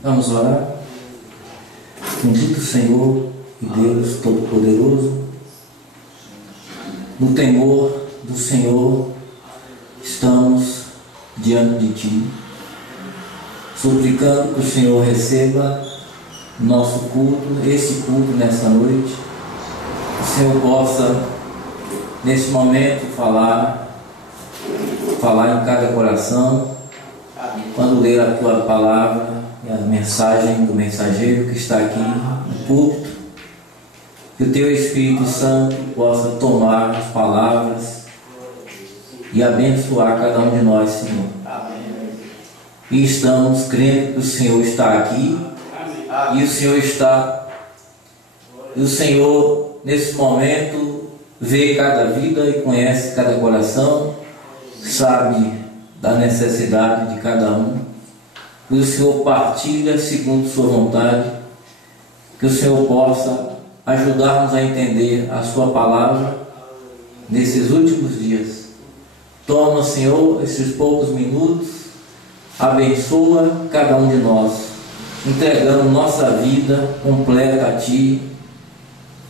Vamos orar. Bendito Senhor e Deus Todo-Poderoso, no temor do Senhor estamos diante de Ti, suplicando que o Senhor receba nosso culto, esse culto nessa noite. Que o Senhor possa, nesse momento, falar em cada coração, quando ler a Tua palavra e a mensagem do mensageiro que está aqui no púlpito, que o Teu Espírito Santo possa tomar as palavras e abençoar cada um de nós, Senhor. E estamos crendo que o Senhor está aqui, e o Senhor nesse momento vê cada vida e conhece cada coração, sabe da necessidade de cada um, que o Senhor partilha segundo sua vontade, que o Senhor possa ajudar-nos a entender a sua palavra nesses últimos dias. Toma, Senhor, esses poucos minutos, abençoa cada um de nós, entregando nossa vida completa a Ti,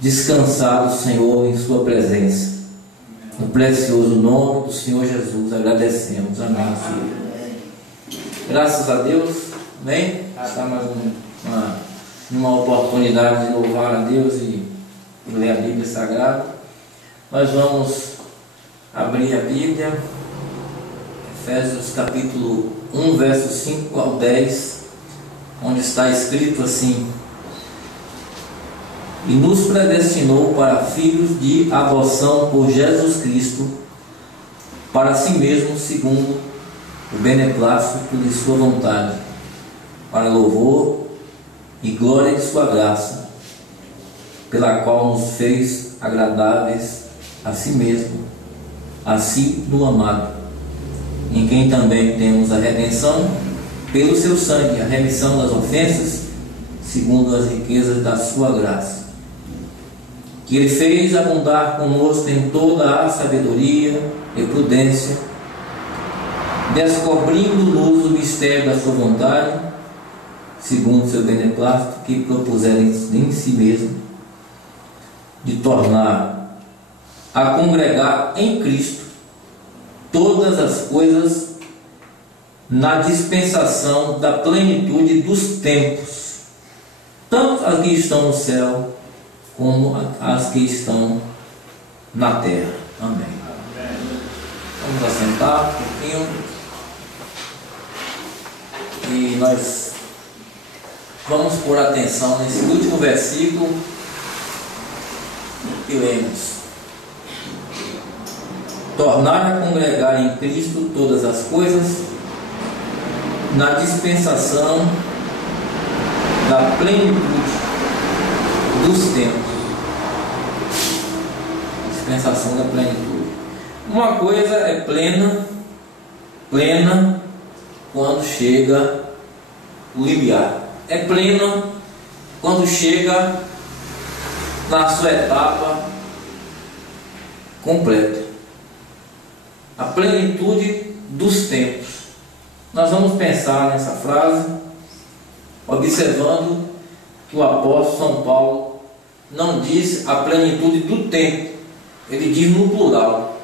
descansado, Senhor, em Sua presença. No precioso nome do Senhor Jesus, agradecemos. Amém, Senhor. Graças a Deus, amém? Está mais uma oportunidade de louvar a Deus e ler a Bíblia Sagrada. Nós vamos abrir a Bíblia, Efésios capítulo 1, versos 5 ao 10, onde está escrito assim: e nos predestinou para filhos de adoção por Jesus Cristo, para si mesmo, segundo o beneplácito de sua vontade, para louvor e glória de sua graça, pela qual nos fez agradáveis a si mesmo, assim no amado, em quem também temos a redenção pelo seu sangue, a remissão das ofensas, segundo as riquezas da sua graça, que Ele fez abundar conosco em toda a sabedoria e prudência, descobrindo-nos o mistério da sua vontade, segundo o seu beneplácito, que propuseram em si mesmo, de tornar a congregar em Cristo todas as coisas na dispensação da plenitude dos tempos, tanto as que estão no céu como as que estão na terra. Amém. Vamos assentar um pouquinho e nós vamos pôr atenção nesse último versículo que lemos: tornar a congregar em Cristo todas as coisas na dispensação da plenitude dos tempos. Dispensação da plenitude. Uma coisa é plena quando chega o limiar. É plena quando chega na sua etapa completa. A plenitude dos tempos. Nós vamos pensar nessa frase, observando que o apóstolo São Paulo não diz a plenitude do tempo, ele diz no plural,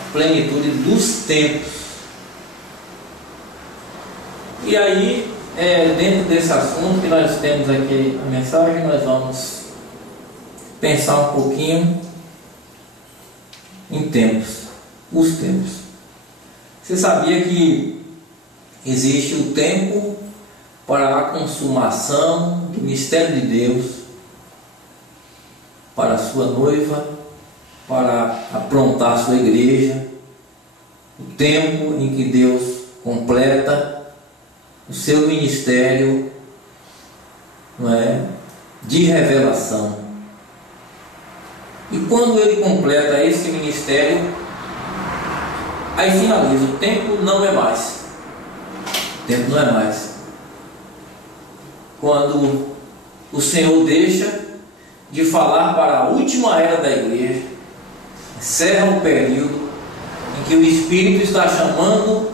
a plenitude dos tempos. E aí, dentro desse assunto que nós temos aqui a mensagem, nós vamos pensar um pouquinho em tempos, os tempos. Você sabia que existe o tempo para a consumação do mistério de Deus, para a sua noiva, para aprontar a sua igreja, o tempo em que Deus completa o seu ministério, não é, de revelação. E quando Ele completa esse ministério, aí finaliza, o tempo não é mais. O tempo não é mais. Quando o Senhor deixa de falar para a última era da igreja, encerra o período em que o Espírito está chamando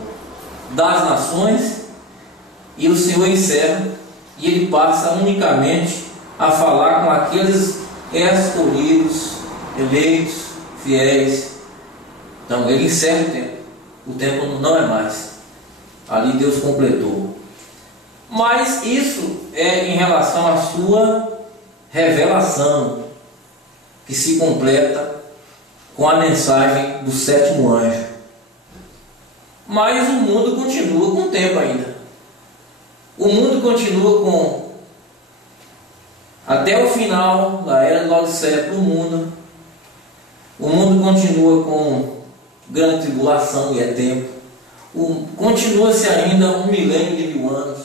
das nações e o Senhor encerra, e ele passa unicamente a falar com aqueles escolhidos, eleitos, fiéis. Então ele encerra o tempo não é mais, ali Deus completou. Mas isso é em relação à sua revelação, que se completa com a mensagem do sétimo anjo. Mas o mundo continua com o tempo ainda. O mundo continua com, até o final da era do novo século, o mundo continua com grande tribulação, e é tempo. Continua-se ainda 1 milênio de 1000 anos.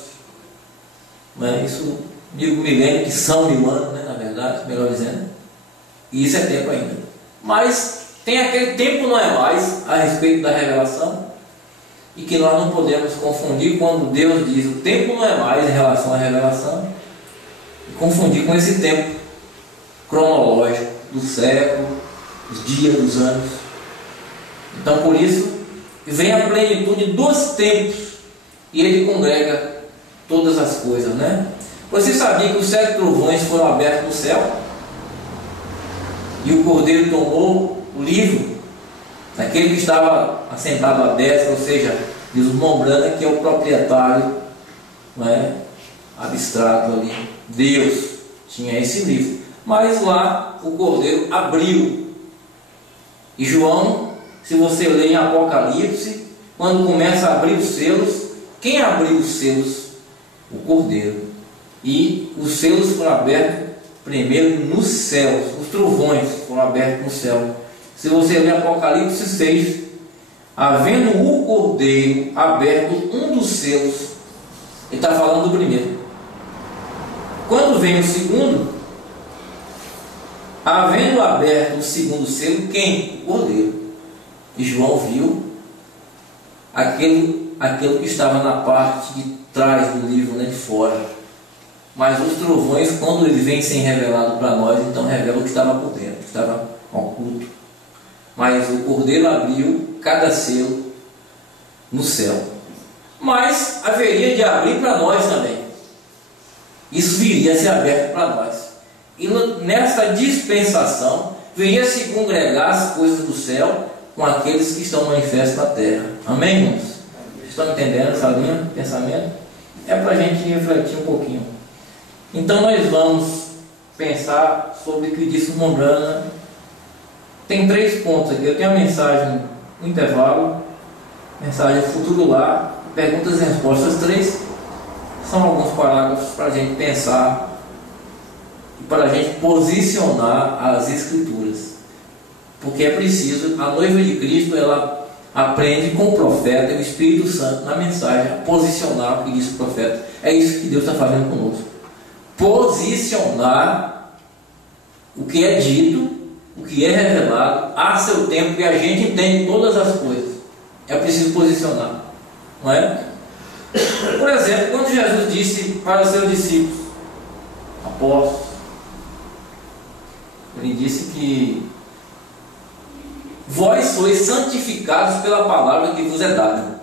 Né? Isso, digo milênio, que são 1000 anos, né? Na verdade, melhor dizendo. E isso é tempo ainda. Mas tem aquele tempo não é mais a respeito da revelação, e que nós não podemos confundir quando Deus diz o tempo não é mais em relação à revelação, e confundir com esse tempo cronológico do século, dos dias, dos anos. Então por isso vem a plenitude dos tempos, e ele congrega todas as coisas, né? Você sabia que os 7 trovões foram abertos no céu? E o Cordeiro tomou o livro, aquele que estava assentado à destra, ou seja, diz o Mombrana, que é o proprietário, não é? Abstrato ali. Deus tinha esse livro, mas lá o Cordeiro abriu. E João, se você ler em Apocalipse, quando começa a abrir os selos, quem abriu os selos? O Cordeiro. E os selos foram abertos primeiro nos céus, os trovões foram abertos no céu. Se você ler Apocalipse 6, havendo o Cordeiro aberto um dos selos, ele está falando do primeiro. Quando vem o segundo, havendo aberto o segundo selo, quem? O Cordeiro. E João viu aquele que estava na parte de trás do livro, né, de fora. Mas os trovões, quando eles vêm sem revelado para nós, então revelam o que estava por dentro, que estava oculto. Mas o Cordeiro abriu cada selo no céu. Mas haveria de abrir para nós também. Isso viria a ser aberto para nós. E nesta dispensação, viria a se congregar as coisas do céu com aqueles que estão manifestos na terra. Amém, irmãos? Estão entendendo essa linha de pensamento? É para a gente refletir um pouquinho. Então nós vamos pensar sobre o que disse o Mombrana. Tem 3 pontos aqui. Eu tenho a mensagem no intervalo, mensagem futuro lar, perguntas e respostas 3. São alguns parágrafos para a gente pensar e para a gente posicionar as Escrituras. Porque é preciso, a noiva de Cristo, ela aprende com o profeta e o Espírito Santo na mensagem a posicionar o que diz o profeta. É isso que Deus está fazendo conosco. Posicionar o que é dito, o que é revelado a seu tempo, e a gente entende todas as coisas. É preciso posicionar, não é? Por exemplo, quando Jesus disse para os seus discípulos, apóstolos, ele disse que vós sois santificados pela palavra que vos é dada,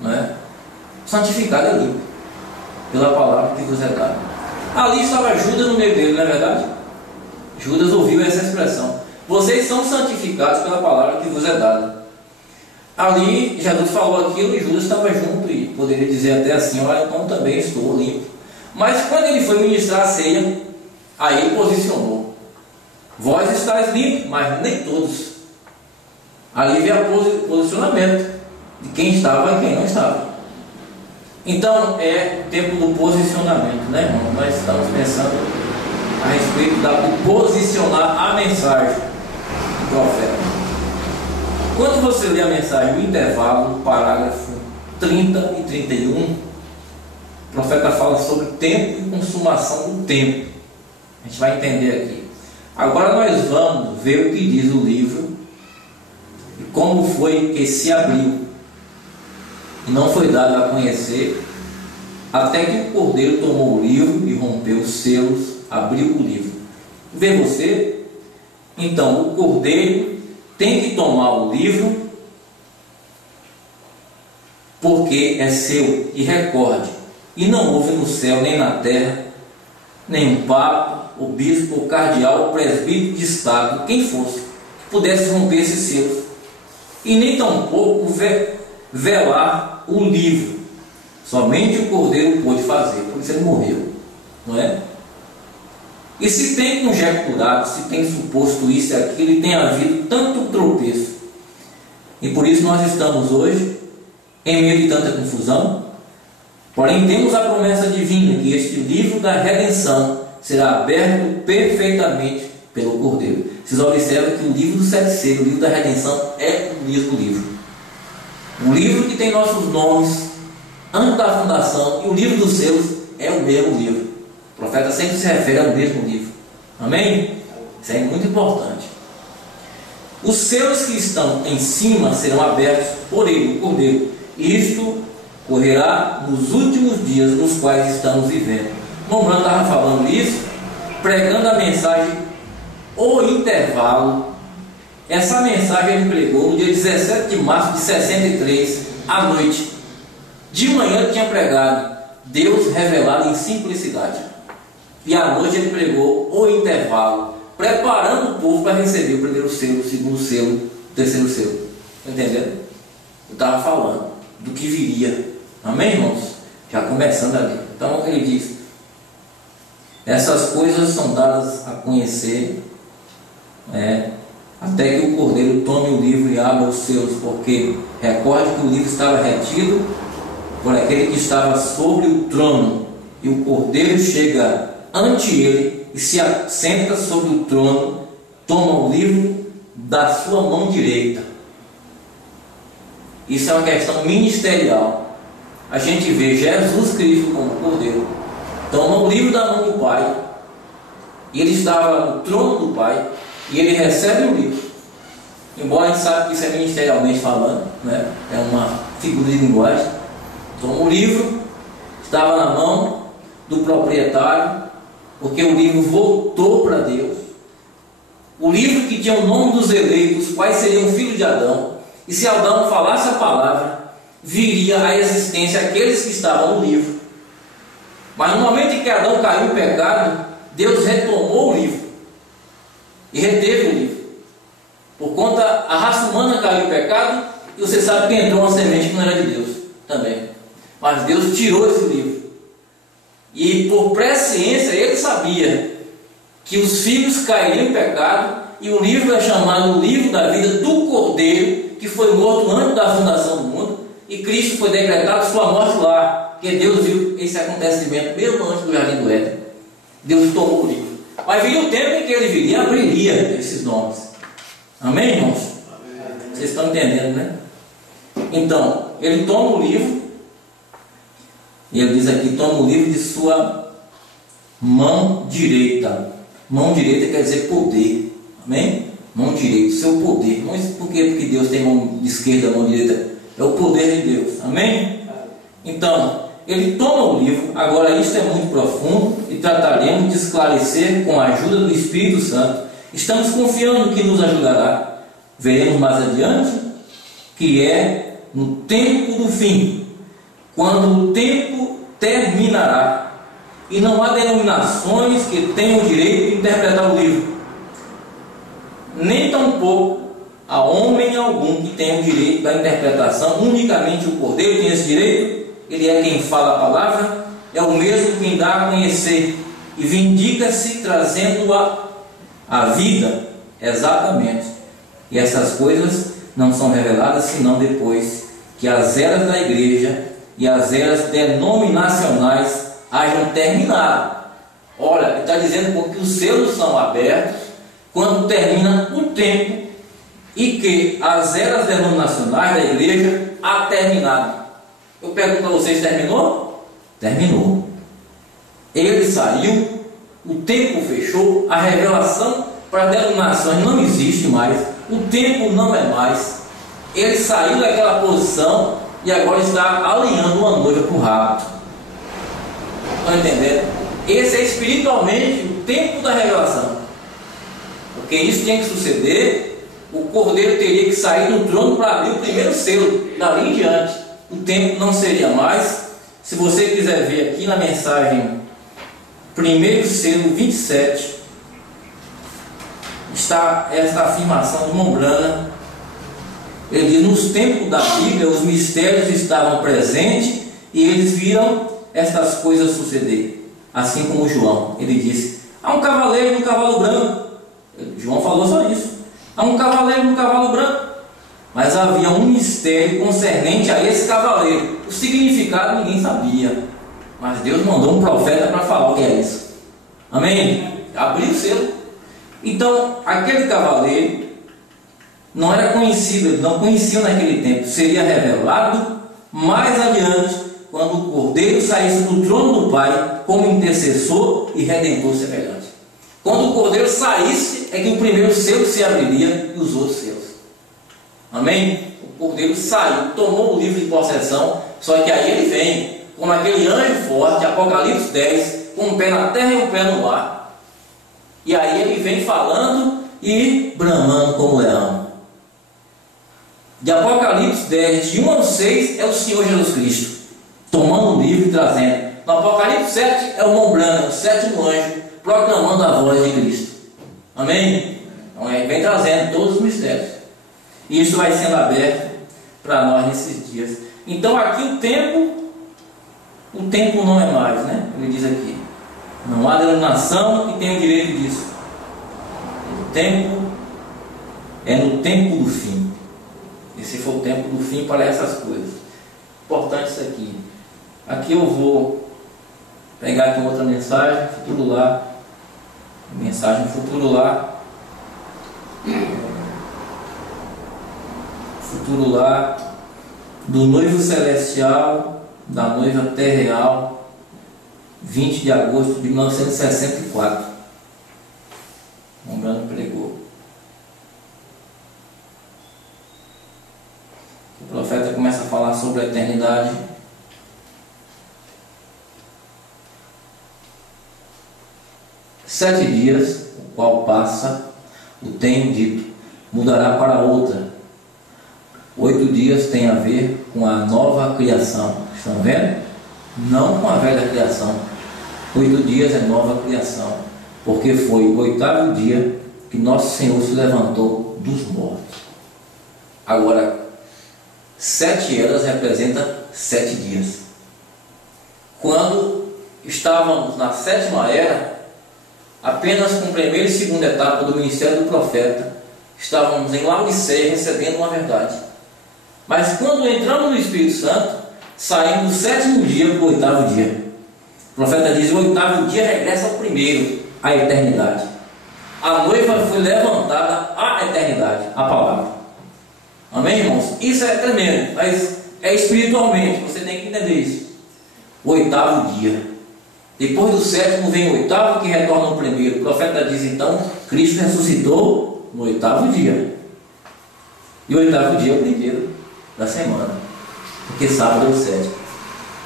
não é? Santificado é limpo pela palavra que vos é dada. Ali estava Judas no meio dele, não é verdade? Judas ouviu essa expressão: vocês são santificados pela palavra que vos é dada. Ali Jesus falou aquilo e Judas estava junto e poderia dizer até assim: olha, então também estou limpo. Mas quando ele foi ministrar a ceia, aí ele posicionou: vós estáis limpos, mas nem todos. Ali veio o posicionamento de quem estava e quem não estava. Então é o tempo do posicionamento, né, irmão? Nós estamos pensando a respeito de posicionar a mensagem do profeta. Quando você lê a mensagem no intervalo, parágrafo 30 e 31, o profeta fala sobre tempo e consumação do tempo. A gente vai entender aqui. Agora nós vamos ver o que diz o livro e como foi que se abriu. E não foi dado a conhecer até que o Cordeiro tomou o livro e rompeu os selos, abriu o livro. Vê você? Então o Cordeiro tem que tomar o livro porque é seu, e recorde, e não houve no céu nem na terra nenhum papa, ou bispo, ou cardeal, ou presbítero de estado, quem fosse, que pudesse romper esses selos, e nem tampouco velar o livro. Somente o Cordeiro pôde fazer, por isso ele morreu, não é? E se tem conjecturado, se tem suposto isso e aquilo, e tem havido tanto tropeço, e por isso nós estamos hoje em meio de tanta confusão, porém temos a promessa divina que este livro da redenção será aberto perfeitamente pelo Cordeiro. Vocês observam que o livro do sete selos, o livro da redenção, é o mesmo livro. O livro que tem nossos nomes antes da fundação, e o livro dos selos é o mesmo livro. O profeta sempre se refere ao mesmo livro. Amém? Isso é muito importante. Os selos que estão em cima serão abertos por ele, o Cordeiro. Isto ocorrerá nos últimos dias nos quais estamos vivendo. O Branco estava falando isso, pregando a mensagem, o intervalo. Essa mensagem ele pregou no dia 17 de março de 63, à noite. De manhã ele tinha pregado Deus revelado em simplicidade. E à noite ele pregou o intervalo, preparando o povo para receber o primeiro selo, o segundo selo, o terceiro selo. Entendendo? Eu estava falando do que viria. Amém, irmãos? Já começando ali. Então ele diz: essas coisas são dadas a conhecer, até que o Cordeiro tome o livro e abra os selos, porque recorde que o livro estava retido por aquele que estava sobre o trono, e o Cordeiro chega ante ele e se assenta sobre o trono, toma o livro da sua mão direita. Isso é uma questão ministerial. A gente vê Jesus Cristo como Cordeiro, toma o livro da mão do Pai, e ele estava no trono do Pai, e ele recebe o livro. Embora a gente saiba que isso é ministerialmente falando, né? É uma figura de linguagem. Toma o livro, estava na mão do proprietário, porque o livro voltou para Deus. O livro que tinha o nome dos eleitos, quais seriam filhos de Adão, e se Adão falasse a palavra, viria à existência aqueles que estavam no livro. Mas no momento em que Adão caiu em pecado, Deus retomou o livro e reteve o livro. Por conta, a raça humana caiu em pecado, e você sabe que entrou uma semente que não era de Deus também. Mas Deus tirou esse livro. E por presciência ele sabia que os filhos cairiam em pecado, e o livro é chamado o livro da vida do Cordeiro, que foi morto antes da fundação do mundo, e Cristo foi decretado sua morte lá, porque Deus viu esse acontecimento mesmo antes do Jardim do Éden. Deus tomou o livro. Mas viria o tempo em que ele viria e abriria esses nomes. Amém, irmãos? Amém. Vocês estão entendendo, né? Então, ele toma o livro, e ele diz aqui: toma o livro de sua mão direita. Mão direita quer dizer poder. Amém? Mão direita, seu poder. Não é por quê? Porque Deus tem mão de esquerda, mão direita. É o poder de Deus. Amém? Então, ele toma o livro. Agora, isso é muito profundo e trataremos de esclarecer com a ajuda do Espírito Santo. Estamos confiando que nos ajudará. Veremos mais adiante que é no tempo do fim, quando o tempo terminará, e não há denominações que tenham o direito de interpretar o livro, nem tampouco há homem algum que tenha o direito da interpretação. Unicamente o Cordeiro tem esse direito. Ele é quem fala a palavra, é o mesmo quem dá a conhecer, e vindica-se trazendo a vida. Exatamente. E essas coisas não são reveladas senão depois que as eras da igreja e as eras denominacionais hajam terminado. Olha, ele está dizendo que os selos são abertos quando termina o tempo, e que as eras denominacionais da igreja há terminado. Eu pergunto para vocês: terminou? Terminou. Ele saiu, o tempo fechou, a revelação para as denominações não existe mais, o tempo não é mais. Ele saiu daquela posição e agora está alinhando uma noiva para o rapto. Estão entendendo? Esse é espiritualmente o tempo da revelação, porque isso tinha que suceder. O Cordeiro teria que sair do trono para abrir o primeiro selo, dali em diante. o tempo não seria mais. Se você quiser ver aqui na mensagem 1 selo 27, está esta afirmação de Mombrana. Ele diz: nos tempos da Bíblia os mistérios estavam presentes e eles viram estas coisas suceder, assim como João. Ele disse: há um cavaleiro no cavalo branco. João falou só isso: há um cavaleiro no cavalo branco. Mas havia um mistério concernente a esse cavaleiro. O significado ninguém sabia, mas Deus mandou um profeta para falar o que é isso. Amém? Abriu o selo. Então aquele cavaleiro não era conhecido, eles não conheciam naquele tempo. Seria revelado mais adiante, quando o Cordeiro saísse do trono do Pai como intercessor e redentor semelhante. Quando o Cordeiro saísse, é que o primeiro selo se abriria e os outros selos. Amém? O Cordeiro saiu, tomou o livro de possessão, só que aí ele vem como aquele anjo forte, Apocalipse 10, com um pé na terra e um pé no ar. E aí ele vem falando e bramando como leão. De Apocalipse 10, de 1 ao 6, é o Senhor Jesus Cristo tomando o livro e trazendo. No Apocalipse 7 é o Mombrana, o sétimo anjo, proclamando a voz de Cristo. Amém? Então ele vem trazendo todos os mistérios. E isso vai sendo aberto para nós nesses dias. Então aqui o tempo não é mais, né? Ele diz aqui: não há denominação que tenha o direito disso. O tempo é no tempo do fim. Esse foi o tempo do fim para essas coisas. Importante isso aqui. Aqui eu vou pegar aqui outra mensagem, Futuro Lar. Mensagem Futuro Lar. Futuro Lar do noivo celestial, da noiva terreal, 20 de agosto de 1964. Mombrana pregou. O profeta começa a falar sobre a eternidade. Sete dias, o qual passa, o tenho dito, mudará para outra. 8 dias tem a ver com a nova criação. Estão vendo? Não com a velha criação. 8 dias é nova criação, porque foi o 8º dia que nosso Senhor se levantou dos mortos. Agora, 7 eras representam 7 dias. Quando estávamos na 7ª era, apenas com a primeira e segunda etapa do ministério do profeta, estávamos em Laodiceia recebendo uma verdade. Mas quando entramos no Espírito Santo, saímos do 7º dia para o 8º dia. O profeta diz: o 8º dia regressa ao primeiro, à eternidade. A noiva foi levantada à eternidade, a palavra. Amém, irmãos? Isso é tremendo, mas é espiritualmente, você tem que entender isso. O 8º dia. Depois do 7º vem o 8º, que retorna ao primeiro. O profeta diz então: Cristo ressuscitou no 8º dia. E o 8º dia é o primeiro da semana, porque sábado é o 7º.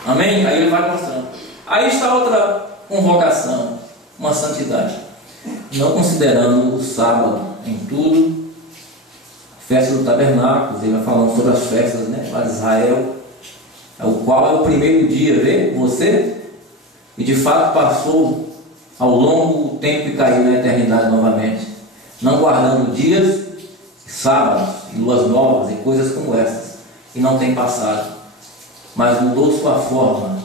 Amém? Aí ele vai mostrando. Aí está outra convocação, uma santidade. Não considerando o sábado em tudo, festa do tabernáculo, ele vai falando sobre as festas, né, para Israel, o qual é o primeiro dia, vê você? E de fato passou ao longo do tempo e caiu na eternidade novamente, não guardando dias, sábados, e luas novas e coisas como essas, e não tem passado, mas mudou sua forma,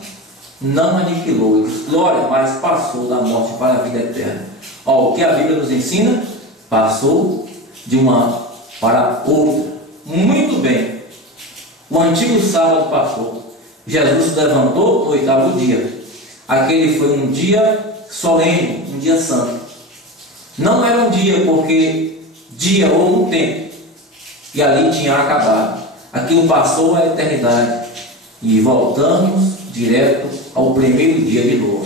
não aniquilou, glória, mas passou da morte para a vida eterna. Ó, o que a Bíblia nos ensina? Passou de uma para outra. Muito bem. O antigo sábado passou. Jesus se levantou no 8º dia. Aquele foi um dia solene, um dia santo. Não era um dia porque dia ou um tempo, e ali tinha acabado. Aquilo passou a eternidade. E voltamos direto ao primeiro dia de novo.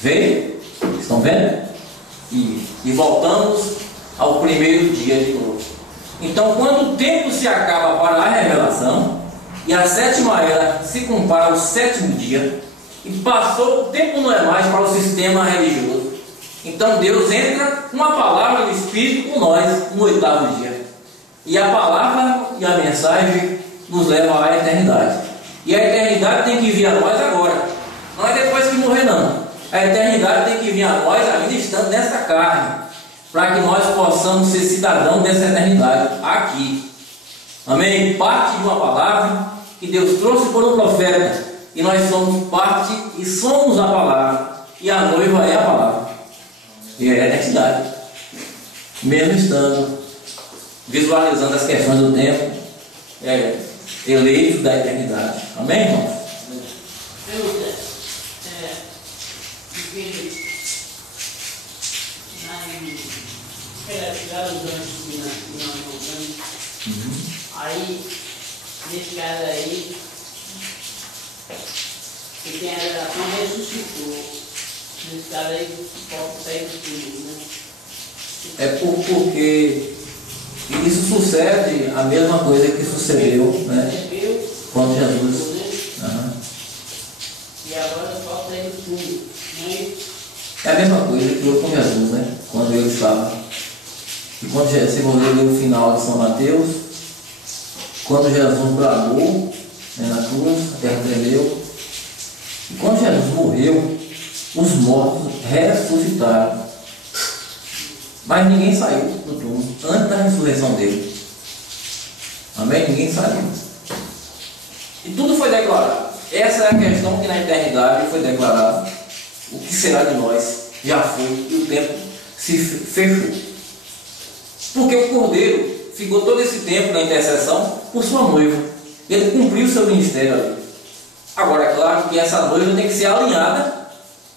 Veio? Estão vendo? E voltamos ao primeiro dia de novo. Então, quando o tempo se acaba para a revelação, e a 7ª era se compara ao 7º dia, e passou, o tempo não é mais para o sistema religioso. Então Deus entra com a palavra do Espírito com nós no 8º dia. E a palavra e a mensagem nos levam à eternidade. E a eternidade tem que vir a nós agora. Não é depois que morrer, não. A eternidade tem que vir a nós ainda estando nessa carne, para que nós possamos ser cidadãos dessa eternidade aqui. Amém? Parte de uma palavra que Deus trouxe por um profeta, e nós somos parte e somos a palavra, e a noiva é a palavra, e é a eternidade, mesmo estando visualizando as questões do tempo, eleitos da eternidade. Amém, irmãos? Pergunta, lá os anjos que nós voltamos, aí, nesse caso aí, que tem a relação ressuscitou, nesse caso aí, pode sair do túmulo, né? É porque isso sucede a mesma coisa que sucedeu, né, quando Jesus. E agora pode sair do túmulo, né? É a mesma coisa que houve com Jesus, né? Quando ele estava. E quando você ler o final de São Mateus, quando Jesus bradou, né, na cruz, a terra tremeu. E quando Jesus morreu, os mortos ressuscitaram. Mas ninguém saiu do túmulo antes da ressurreição dele. Amém? Ninguém saiu. E tudo foi declarado. Essa é a questão que na eternidade foi declarada. O que será de nós? Já foi, e o tempo se fechou. Porque o Cordeiro ficou todo esse tempo na intercessão por sua noiva. Ele cumpriu o seu ministério ali. Agora, é claro que essa noiva tem que ser alinhada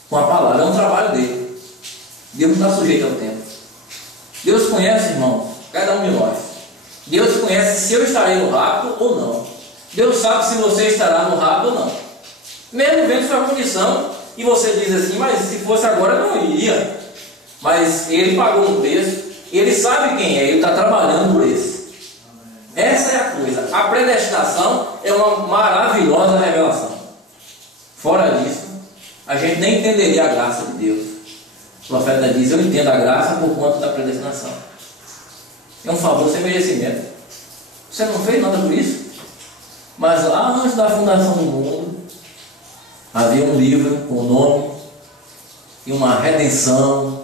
com a palavra. É um trabalho dele. Deus não está sujeito ao tempo. Deus conhece, irmão, cada um de nós. Deus conhece se eu estarei no rapto ou não. Deus sabe se você estará no rapto ou não. Mesmo vendo sua condição, e você diz assim, mas se fosse agora eu não iria. Mas Ele pagou um preço, Ele sabe quem é, Ele está trabalhando por isso. Essa é a coisa. A predestinação é uma maravilhosa revelação. Fora disso, a gente nem entenderia a graça de Deus. O profeta diz, eu entendo a graça por conta da predestinação. É um favor sem merecimento. Você não fez nada por isso. Mas lá antes da fundação do mundo, havia um livro com o nome e uma redenção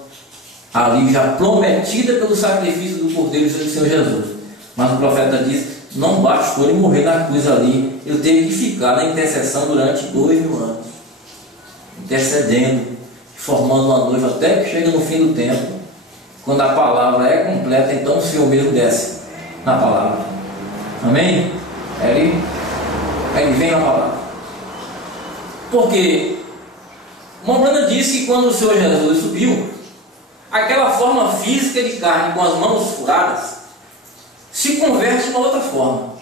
ali já prometida pelo sacrifício do Cordeiro do Senhor Jesus. Mas o profeta diz, não bastou ele morrer na cruz ali, ele teve que ficar na intercessão durante 2000 anos, intercedendo, formando uma noiva até que chega no fim do tempo, quando a palavra é completa, então o Senhor mesmo desce na palavra. Amém? Aí vem a palavra. Porque Mombrana disse que quando o Senhor Jesus subiu, aquela forma física de carne com as mãos furadas se converte em uma outra forma.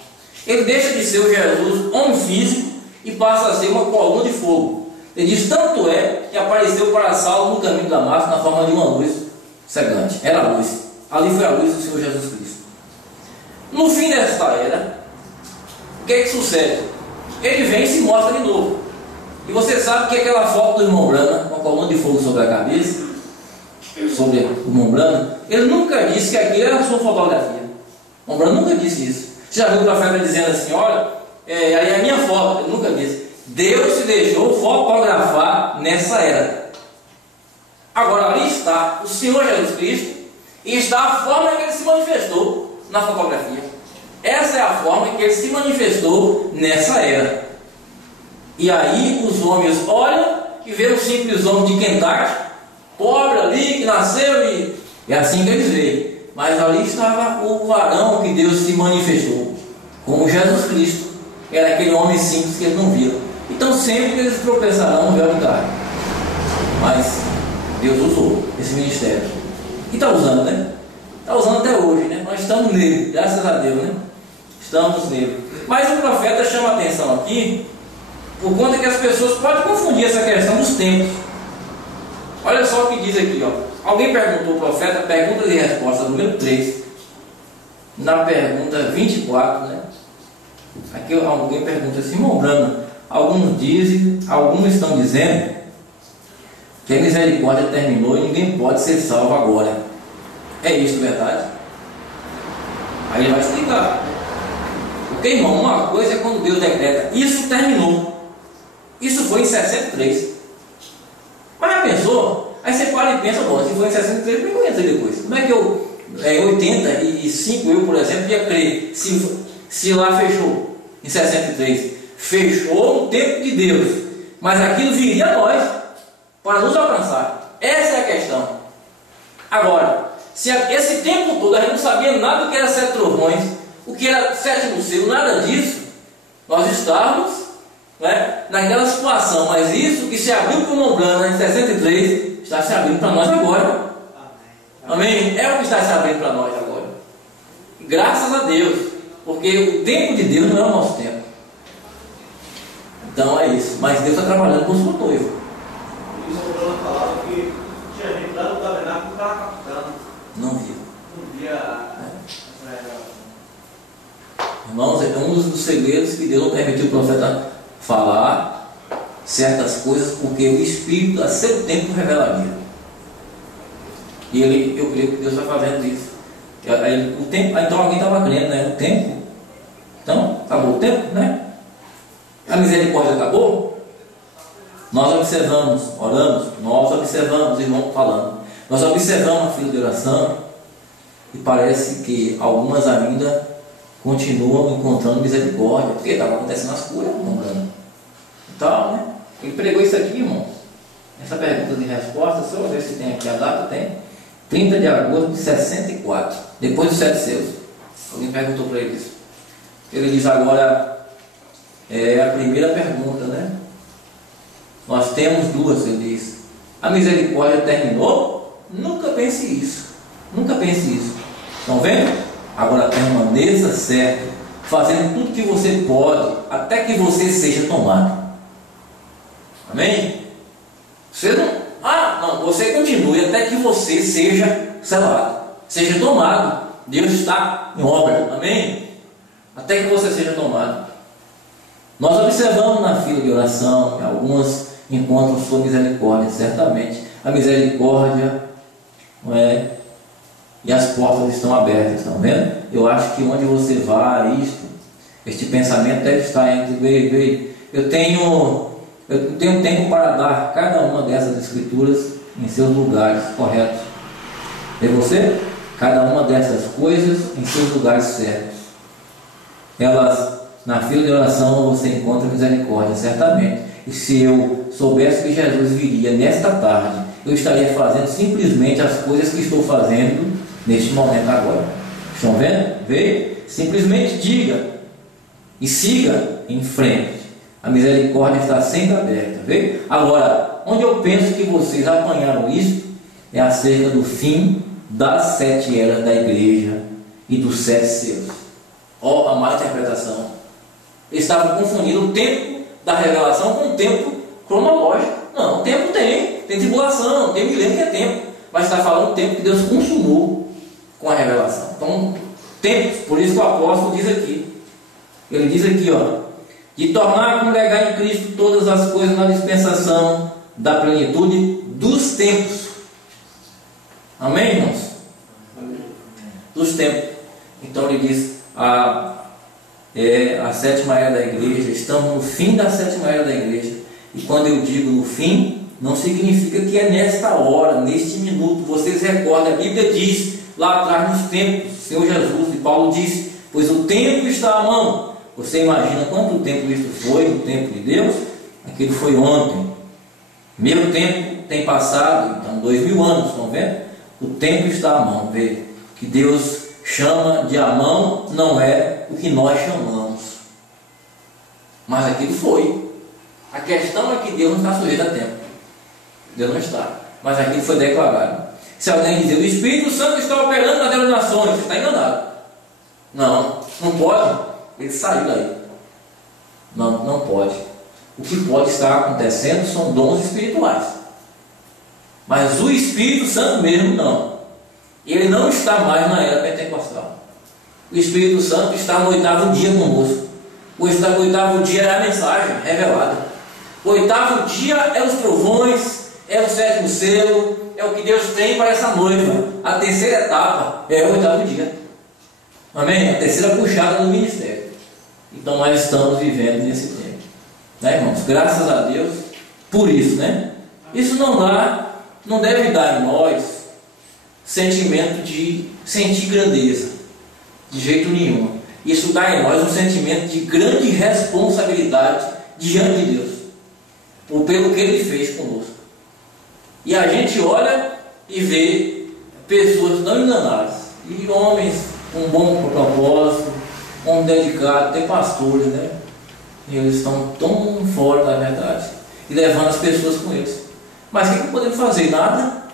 Ele deixa de ser o Jesus homem físico e passa a ser uma coluna de fogo. Ele diz, tanto é que apareceu para Saulo no caminho de Damasco na forma de uma luz cegante. Era a luz. Ali foi a luz do Senhor Jesus Cristo. No fim desta era, o que é que sucede? Ele vem e se mostra de novo. E você sabe que aquela foto do irmão Brana, com a coluna de fogo sobre a cabeça, sobre o irmão Brana, ele nunca disse que aquilo era a sua fotografia. O irmão Brana nunca disse isso. Você já viu o profeta dizendo assim, olha, aí é a minha foto. Ele nunca disse. Deus se deixou fotografar nessa era. Agora ali está o Senhor Jesus Cristo e está a forma que ele se manifestou na fotografia. Essa é a forma que ele se manifestou nessa era. E aí os homens olham e vê um simples homem de Kentucky, pobre ali, que nasceu e é assim que eles veem. Mas ali estava o varão que Deus se manifestou, como Jesus Cristo. Era aquele homem simples que eles não viram. Então sempre eles tropeçarão no véu de carne. Mas Deus usou esse ministério. E está usando, né? Está usando até hoje, né? Nós estamos nele, graças a Deus, né? Estamos nele. Mas o profeta chama a atenção aqui, por conta que as pessoas podem confundir essa questão dos tempos. Olha só o que diz aqui, ó. Alguém perguntou ao profeta, pergunta e resposta, número 3. Na pergunta 24, né? Aqui alguém pergunta assim, irmão Brana, alguns dizem, alguns estão dizendo que a misericórdia terminou e ninguém pode ser salvo agora. É isso, verdade? Aí ele vai explicar. O Porque, irmão, uma coisa é quando Deus decreta, isso terminou. Isso foi em 63. Mas já pensou? Aí você para e pensa, bom, se foi em 63, por que eu entrei depois? Como é que eu, 85, eu, por exemplo, ia crer, se lá fechou em 63, fechou no tempo de Deus, mas aquilo viria a nós, para nos alcançar. Essa é a questão. Agora, se esse tempo todo a gente não sabia nada do que era 7 trovões, o que era 7º selo, nada disso, nós estávamos, né, naquela situação. Mas isso que se abriu para o Lombrana em 63 está se abrindo para nós agora. Amém? É o que está se abrindo para nós agora. Graças a Deus, porque o tempo de Deus não é o nosso tempo. Então é isso. Mas Deus está trabalhando com o seu noivo. Isso o Bruno falava que tinha gente lá no tabernáculo que estava captando. Não via. Não via essa revelação. Irmãos, é um dos segredos que Deus não permitiu o profeta falar certas coisas, porque o Espírito a seu tempo revelaria. E eu creio que Deus está fazendo isso. Aí, o tempo, então alguém estava crendo, né? O tempo. Então, acabou o tempo, né? A misericórdia acabou. Nós observamos, oramos, nós observamos, irmão falando. Nós observamos a fila de oração e parece que algumas ainda continuam encontrando misericórdia, porque estava acontecendo as curas, irmão. Então, né? Ele pregou isso aqui, irmãos. Essa pergunta de resposta, só ver se tem aqui a data, tem. 30 de agosto de 64, depois dos 7 selos. Alguém perguntou para ele isso. Ele diz agora, a primeira pergunta, né? Nós temos duas, ele diz. A misericórdia terminou? Nunca pense isso. Nunca pense isso. Estão vendo? Agora permaneça certo, fazendo tudo que você pode, até que você seja tomado. Amém? Você não... você continue até que você seja selado, seja tomado. Deus está em obra. Amém? Até que você seja tomado. Nós observamos na fila de oração, algumas encontram sua misericórdia, certamente. A misericórdia, não é? E as portas estão abertas, estão vendo? Eu acho que onde você vai, este pensamento deve estar entre eu tenho tempo para dar cada uma dessas escrituras em seus lugares corretos. E você? Cada uma dessas coisas em seus lugares certos. Elas, na fila de oração, você encontra misericórdia, certamente. E se eu soubesse que Jesus viria nesta tarde, eu estaria fazendo simplesmente as coisas que estou fazendo neste momento agora. Estão vendo? Veio? Simplesmente diga e siga em frente. A misericórdia está sempre aberta. Veio? Agora, onde eu penso que vocês apanharam isso é acerca do fim das 7 eras da igreja e dos 7 selos. Ó, a má interpretação. Eles estavam confundindo o tempo da revelação com o tempo cronológico. Não, o tempo tem tribulação, tem milênio que é tempo, mas está falando do tempo que Deus consumou com a revelação. Então, tempos, por isso que o apóstolo diz aqui. Ele diz aqui, ó, de tornar a congregar em Cristo todas as coisas na dispensação da plenitude dos tempos. Amém, irmãos? Amém. Dos tempos. Então ele diz a 7ª era da igreja, estamos no fim da 7ª era da igreja. E quando eu digo no fim, não significa que é nesta hora, neste minuto. Vocês recordam, a Bíblia diz lá atrás nos tempos, o Senhor Jesus e Paulo disse, pois o tempo está à mão. Você imagina quanto tempo isso foi no tempo de Deus? Aquilo foi ontem. Meu tempo tem passado, então 2000 anos, estão vendo? O tempo está à mão. Vê que Deus chama de à mão não é o que nós chamamos, mas aquilo foi. A questão é que Deus não está sujeito a tempo. Deus não está, mas aquilo foi declarado. Se alguém dizer, o Espírito Santo está operando nas denominações, você está enganado. Não pode. Ele saiu daí. Não pode. O que pode estar acontecendo são dons espirituais, mas o Espírito Santo mesmo não. Ele não está mais na era pentecostal. O Espírito Santo está no 8º dia conosco. O 8º dia é a mensagem revelada. O 8º dia é os trovões, é o 7º selo, é o que Deus tem para essa noiva. A terceira etapa é o 8º dia. Amém? A terceira puxada do ministério. Então nós estamos vivendo nesse tempo, né, irmãos? Graças a Deus por isso, né? Isso não deve dar em nós sentimento de sentir grandeza, de jeito nenhum. Isso dá em nós um sentimento de grande responsabilidade diante de Deus, pelo que Ele fez conosco. E a gente olha e vê pessoas não enganadas, e homens com bom propósito, homens dedicados, até pastores, né? E eles estão tão fora da verdade e levando as pessoas com eles. Mas o que podemos fazer? Nada.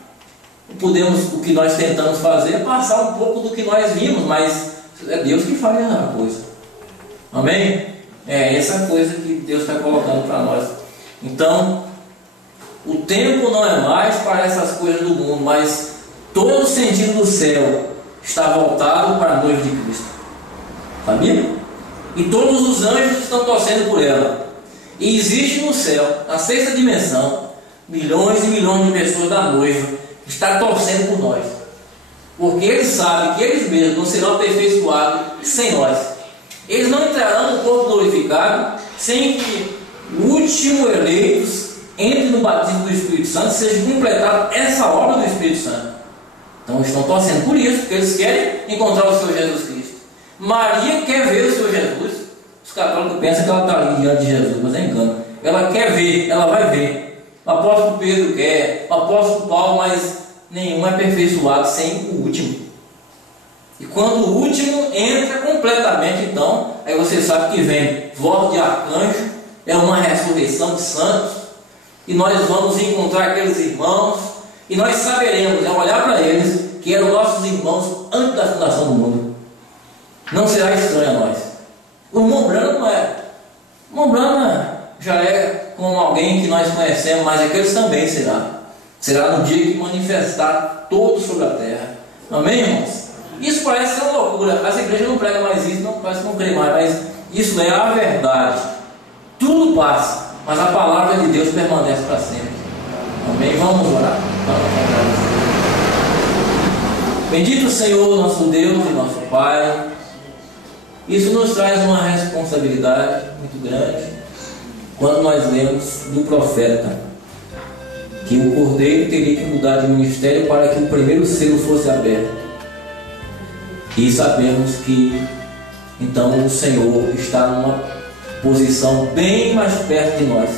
O que nós tentamos fazer é passar um pouco do que nós vimos, mas é Deus que faz a coisa. Amém? É essa coisa que Deus está colocando para nós. Então, o tempo não é mais para essas coisas do mundo, mas todo o sentido do céu está voltado para a noiva de Cristo. Sabia? E todos os anjos estão torcendo por ela. E existe no céu, na sexta dimensão, milhões e milhões de pessoas da noiva que estão torcendo por nós. Porque eles sabem que eles mesmos não serão aperfeiçoados sem nós. Eles não entrarão no corpo glorificado sem que o último eleito entre no batismo do Espírito Santo e seja completada essa obra do Espírito Santo. Então estão torcendo por isso, porque eles querem encontrar o Senhor Jesus Cristo. Maria quer ver o Senhor Jesus. Os católicos pensam que ela está ali diante de Jesus, mas é engano. Ela quer ver, ela vai ver. O apóstolo Pedro quer, o apóstolo Paulo, mas nenhum é aperfeiçoado sem o último. E quando o último entra completamente, então, aí você sabe que vem volta de arcanjo, é uma ressurreição de santos, e nós vamos encontrar aqueles irmãos, e nós saberemos, olhar para eles, que eram nossos irmãos antes da fundação do mundo. Não será estranho a nós. O irmão Branco não é. O irmão Branco já é como alguém que nós conhecemos, mas aqueles também será. Será no dia que manifestar todo sobre a terra. Amém, irmãos? Isso parece ser uma loucura. As igrejas não pregam mais isso, não, parece que não creem mais, mas isso é a verdade. Tudo passa, mas a palavra de Deus permanece para sempre. Amém? Vamos orar. Bendito o Senhor, nosso Deus e nosso Pai. Isso nos traz uma responsabilidade muito grande quando nós lemos do profeta que o cordeiro teria que mudar de ministério para que o primeiro selo fosse aberto. E sabemos que então o Senhor está numa posição bem mais perto de nós.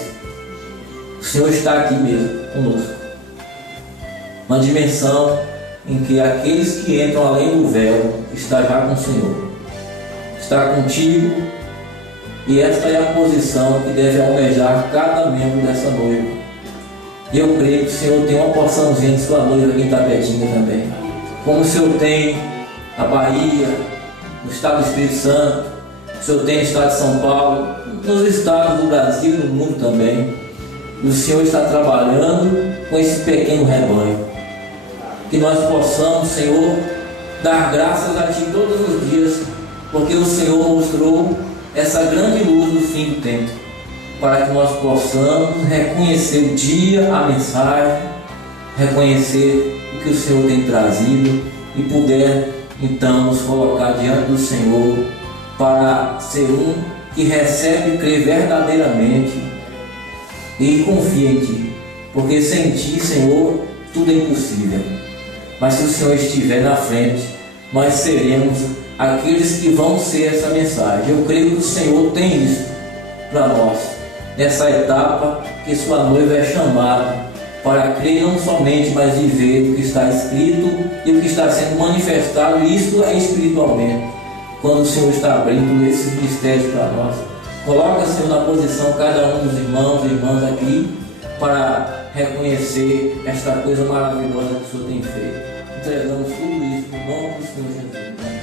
O Senhor está aqui mesmo conosco, uma dimensão em que aqueles que entram além do véu está já com o Senhor, está contigo, e esta é a posição que deve almejar cada membro dessa noiva. E eu creio que o Senhor tem uma porçãozinha de sua noiva aqui em Tapetinga também, como o Senhor tem na Bahia, no estado do Espírito Santo, o Senhor tem no estado de São Paulo, nos estados do Brasil e no mundo também. E o Senhor está trabalhando com esse pequeno rebanho. Que nós possamos, Senhor, dar graças a Ti todos os dias, porque o Senhor mostrou essa grande luz no fim do tempo, para que nós possamos reconhecer o dia, a mensagem, reconhecer o que o Senhor tem trazido e puder então nos colocar diante do Senhor para ser um que recebe e crê verdadeiramente e confia em Ti, porque sem Ti, Senhor, tudo é impossível. Mas se o Senhor estiver na frente, nós seremos aqueles que vão ser essa mensagem. Eu creio que o Senhor tem isso para nós, nessa etapa que sua noiva é chamada para crer não somente, mas viver o que está escrito e o que está sendo manifestado. E isso é espiritualmente, quando o Senhor está abrindo esses mistérios para nós. Coloca, Senhor, na posição cada um dos irmãos e irmãs aqui para reconhecer esta coisa maravilhosa que o Senhor tem feito. Entregamos tudo isso no nome do Senhor Jesus.